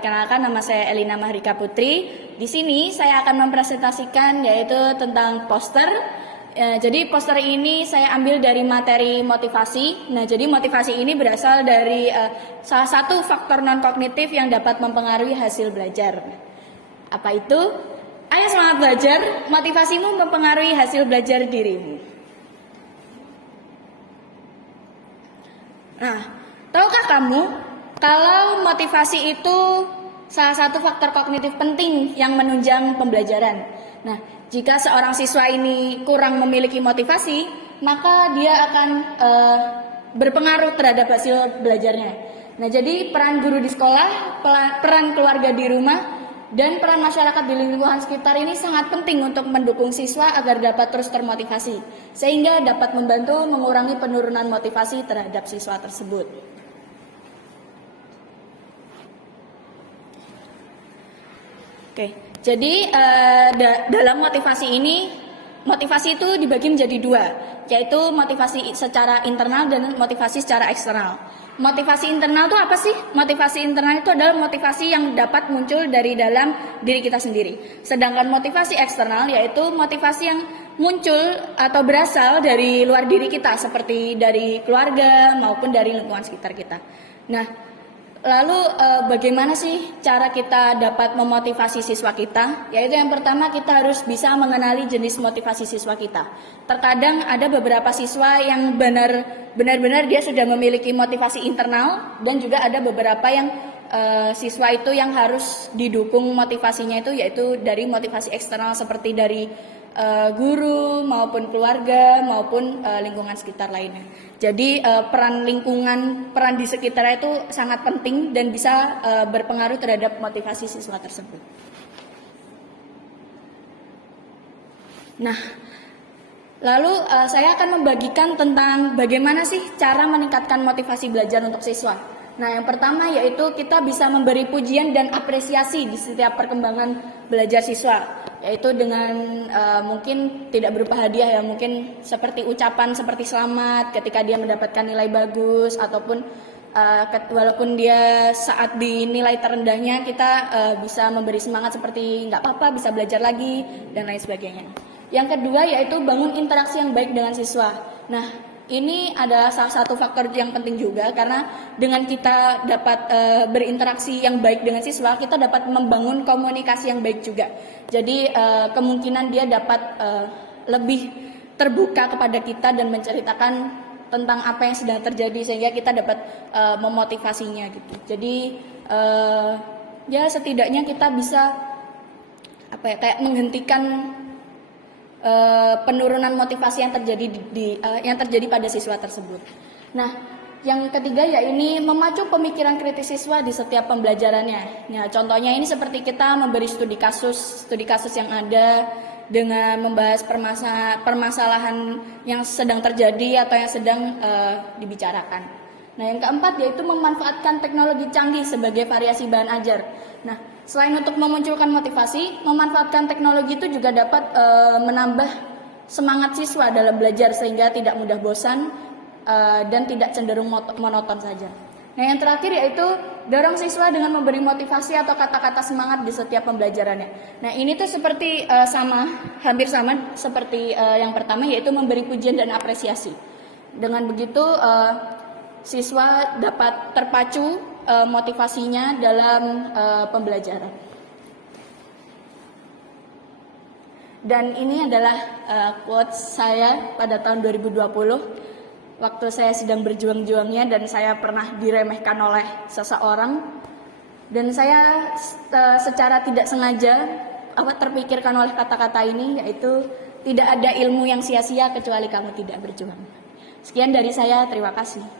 Perkenalkan, nama saya Elina Mahrika Putri. Di sini saya akan mempresentasikan yaitu tentang poster. Jadi poster ini saya ambil dari materi motivasi. Nah, jadi motivasi ini berasal dari salah satu faktor non-kognitif yang dapat mempengaruhi hasil belajar. Apa itu? Ayo semangat belajar, motivasimu mempengaruhi hasil belajar dirimu. Nah, tahukah kamu kalau motivasi itu salah satu faktor kognitif penting yang menunjang pembelajaran? Nah, jika seorang siswa ini kurang memiliki motivasi, maka dia akan berpengaruh terhadap hasil belajarnya. Nah, jadi peran guru di sekolah, peran keluarga di rumah, dan peran masyarakat di lingkungan sekitar ini sangat penting untuk mendukung siswa agar dapat terus termotivasi, sehingga dapat membantu mengurangi penurunan motivasi terhadap siswa tersebut. Oke, jadi dalam motivasi ini, motivasi itu dibagi menjadi dua, yaitu motivasi secara internal dan motivasi secara eksternal. Motivasi internal itu apa sih? Motivasi internal itu adalah motivasi yang dapat muncul dari dalam diri kita sendiri. Sedangkan motivasi eksternal yaitu motivasi yang muncul atau berasal dari luar diri kita, seperti dari keluarga maupun dari lingkungan sekitar kita. Nah, lalu bagaimana sih cara kita dapat memotivasi siswa kita? Yaitu yang pertama, kita harus bisa mengenali jenis motivasi siswa kita. Terkadang ada beberapa siswa yang benar-benar dia sudah memiliki motivasi internal, dan juga ada beberapa yang siswa itu yang harus didukung motivasinya itu yaitu dari motivasi eksternal seperti dari guru maupun keluarga maupun lingkungan sekitar lainnya. Jadi peran lingkungan, peran di sekitar itu sangat penting dan bisa berpengaruh terhadap motivasi siswa tersebut. Nah, lalu saya akan membagikan tentang bagaimana sih cara meningkatkan motivasi belajar untuk siswa. Nah, yang pertama yaitu kita bisa memberi pujian dan apresiasi di setiap perkembangan belajar siswa, yaitu dengan mungkin tidak berupa hadiah ya, mungkin seperti ucapan seperti selamat ketika dia mendapatkan nilai bagus, ataupun walaupun dia saat di nilai terendahnya kita bisa memberi semangat seperti nggak apa-apa, bisa belajar lagi dan lain sebagainya. Yang kedua yaitu bangun interaksi yang baik dengan siswa. Nah, ini adalah salah satu faktor yang penting juga, karena dengan kita dapat berinteraksi yang baik dengan siswa, kita dapat membangun komunikasi yang baik juga. Jadi kemungkinan dia dapat lebih terbuka kepada kita dan menceritakan tentang apa yang sedang terjadi, sehingga kita dapat memotivasinya gitu. Jadi ya setidaknya kita bisa kayak menghentikan penurunan motivasi yang terjadi pada siswa tersebut. Nah, yang ketiga ya ini memacu pemikiran kritis siswa di setiap pembelajarannya. Nah, contohnya ini seperti kita memberi studi kasus yang ada dengan membahas permasalahan yang sedang terjadi atau yang sedang dibicarakan. Nah, yang keempat yaitu memanfaatkan teknologi canggih sebagai variasi bahan ajar. Nah, selain untuk memunculkan motivasi, memanfaatkan teknologi itu juga dapat menambah semangat siswa dalam belajar sehingga tidak mudah bosan dan tidak cenderung monoton saja. Nah, yang terakhir yaitu dorong siswa dengan memberi motivasi atau kata-kata semangat di setiap pembelajarannya. Nah, ini tuh seperti hampir sama seperti yang pertama, yaitu memberi pujian dan apresiasi. Dengan begitu siswa dapat terpacu motivasinya dalam pembelajaran. Dan ini adalah quotes saya pada tahun 2020 waktu saya sedang berjuang-juangnya dan saya pernah diremehkan oleh seseorang, dan saya secara tidak sengaja terpikirkan oleh kata-kata ini, yaitu tidak ada ilmu yang sia-sia kecuali kamu tidak berjuang. Sekian dari saya, terima kasih.